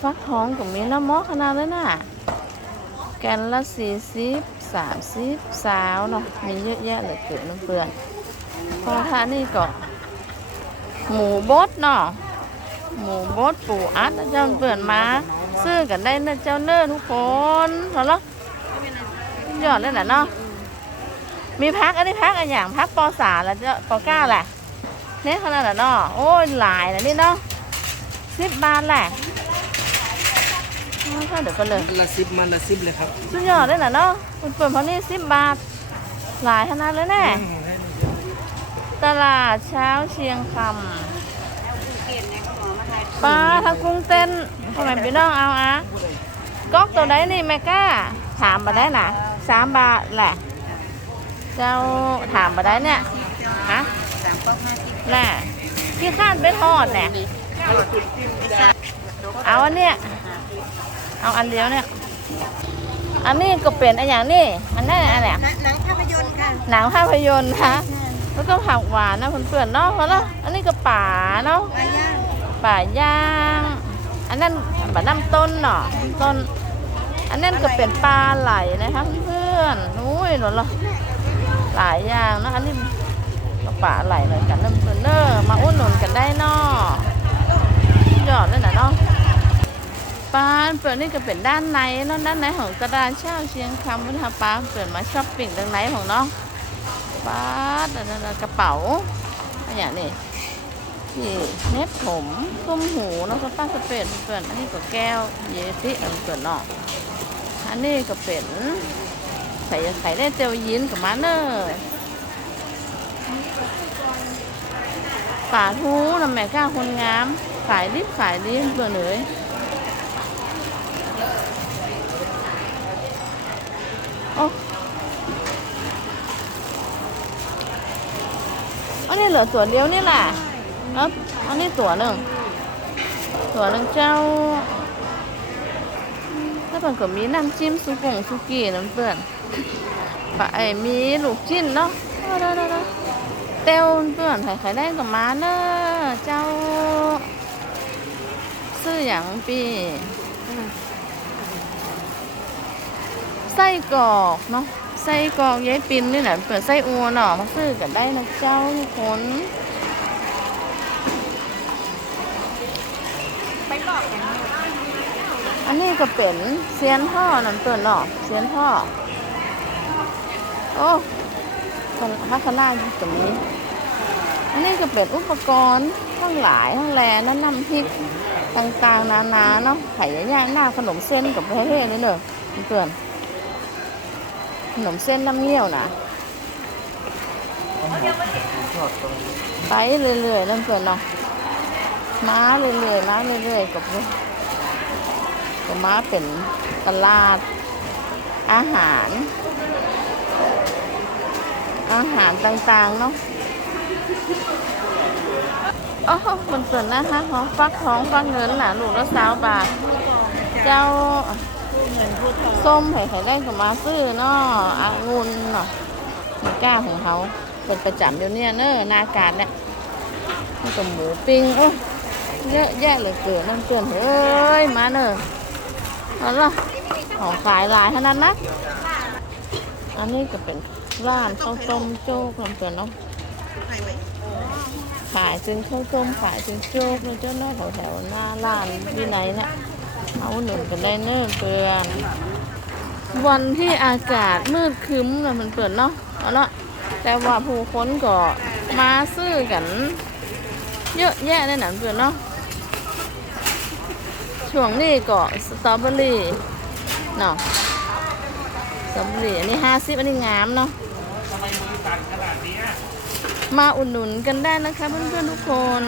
ฟักทองก็มีน้ำมอขนาดเลยน่ะ แกนละสี่สิบสามสิบสาวเนาะ มีเยอะแยะเลยเกิดน้ำเปลือนพอทานี่ก็ หมูบดเนาะ หมูบดปูอัดนะเจ้าเปลือนมา ซื้อกันได้นะเจ้าเน้อทุกคนพอแล้วยอดเลยนะเนาะ มีพักอันนี้พักอันอย่างพักปอสาแล้วเจ้าปอเก้าแหละเนี่ยขนาดนั้นเนาะ โอ้ยหลายแล้วนี่เนาะสิบบาทแหละ เอาเข้าเดี๋ยวกันเลยมันละสิบมันละสิบเลยครับสุดยอดเลยนะเนาะคุณเปิดเพราะนี่สิบบาท หลายขนาดเลยแน่ ตลาดเช้าเชียงคำปลาทั้งกุ้งเต้นทำไมพี่น้องเอาอะก๊อกตัวไหนนี่แม่ก้า ถามมาได้น่ะสามบาทแหละ เจ้าถามมาได้เนี่ยฮะสามก๊อกห้าสิบแหละที่ข้านไปทอดเนี่ยเอาอันเนี้ย เอาอันเดียวเนี่ย อันนี้ก็เป็นอันอย่างนี้อันนั้นอันไหนหนังหนังภาพยนตร์ค่ะ หนังภาพยนตร์นะแล้วก็ผักหวานนะเพื่อนๆเนาะเพราะแล้วอันนี้ก็ป่าเนาะปลาย่าง ป่าย่าง อันนั้นบะน้ำต้นเนาะต้น อันนั้นก็เป็นปลาไหลนะคะเพื่อนๆอุ้ยหลละหลายอย่างเนาะอันนี้ก็ปลาไหลเหมือนกันเริ่มเพื่อนเนอมาอุ่นหนุนกันได้เนาะยอดเลยนะเนาะ ปลาเปิดนี่ก็เป็นด้านในเนาะด้านในของกระดานเช่าเชียงคำพุทธปลาเปิดมาช้อปปิ้งด้านในของเนาะปลาด้านกระเป๋าอะไรอย่างนี้ที่เน็ตผมตุ้มหูเนาะสป้าสเปดเปิดอันนี้ก็แก้ว เยติอันเปิดเนาะอันนี้ก็เป็นใส่ใส่ได้เตียวยินกับมาเนอร์ป่าทูน้ำแม่ก้าคนงามขายริบขายริบเปิดเลย อันนี้เหลือตัวเดียวนี่แหละแล้วอันนี้ตัวหนึ่งตัวหนึ่งเจ้าถ้าเปิ่นก็มีน้ำจิ้มซุปงซุกี้น้ำเปื่อนปะไอมีลูกจิ้นเนาะเต้วเปื่อนไข่ไข่ได้กับมาเนอะเจ้า ซื้ออย่างปี ส้กรอกเนาะไส้กรอกยายปินนี่แหละเปิดไส้อัวเนาะมาซื้อกันได้นะเจ้าทุกคนไปลอกอันนี้ก็เป็นเซียนท่อน้ำเตือนเนาะเซียนท่อโอ้ตรงพัฒนาอยู่ตรงนี้ อันนี้ก็เป็นอุปกรณ์ทั้งหลายทั้งแลนั่นน้ำพริกต่างๆ นานาเนาะไข่ย่างหน้าขนมเส้นกับเท่ๆนี่เนอะเตือน ขนมเส้นน้ำเงี้ยวนะไปเรื่อยๆน้ำเตือนเนาะม้าเรื่อยๆม้าเรื่อยๆกับก็มาเป็นตลาด อาหาร อาหารต่างๆเนาะอ้โหมันเกินนะคะของฟักของฟักเงินน่ะลูกละสาวบาท เจ้า งินพูดทองส้มไข่ไข่ได้ก็มาซื้อเนาะอางุ่นเนาะหมูก้าของเขาเป็นประจำเดี๋ยวนี้เนอะหนาการเนี่ยนี่ก็หมูปิ้งโอ้ยเยอะแยะเหลยเกินนั่นเกินเฮ้ยมาเนอะเอาละของขายหลายขนาดนะอันนี้ก็เป็นร้านข้าวต้มโจ๊กลำเกินเนาะขายจึงข้าวต้มขายจึงโจ๊กเลยเจ้าเนาะแถวๆหน้าร้านที่ไหนเนี่ย เอาหนุนกันได้เนอเพื่อนวันที่อากาศมืดครึ้มนะมันเปิดเนาะเอาละแต่ว่าผู้คนก็มาซื้อกัน เยอะแยะในหนังเปิดเนาะช่วงนี้ก็สตรอเบอรี่เนาะสตรอเบอรี่อันนี้ห้าสิบอันนี้งามเนาะมาอุดหนุนกันได้นะคะเพื่อนๆทุกคน